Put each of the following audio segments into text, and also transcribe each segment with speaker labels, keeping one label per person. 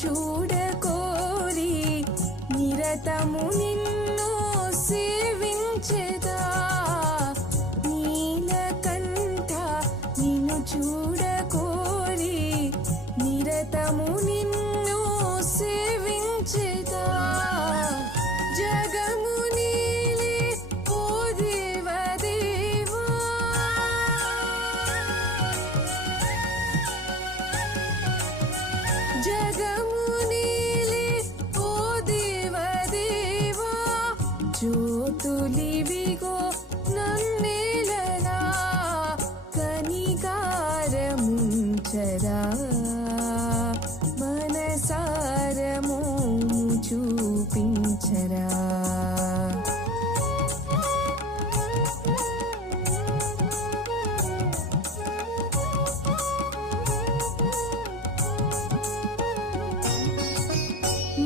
Speaker 1: చూడకోరి నిరతము నిన్ను సేవించదా నీలకంఠ నిన్ను చూడకోరి నిరతము నిన్ను సేవించదా మనసారముంచరా మనసారము చూపించరా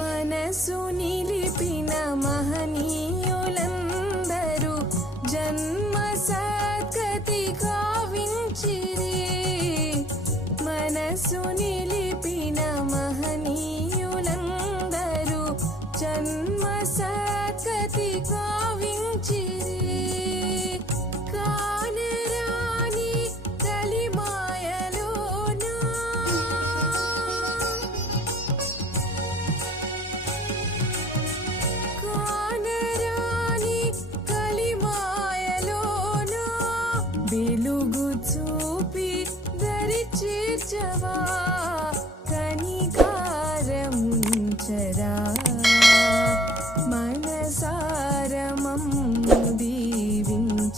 Speaker 1: మనసు నిలిపిన మహనీయులందరూ జన్మ సత్కతిగా सुनी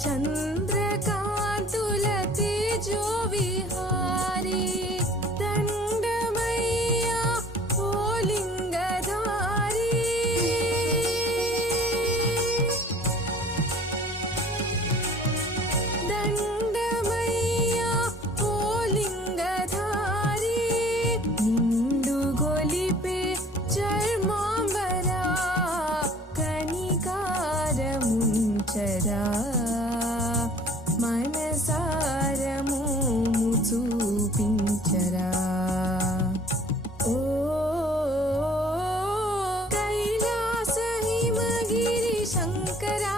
Speaker 1: चंद्र का जो विहारी करा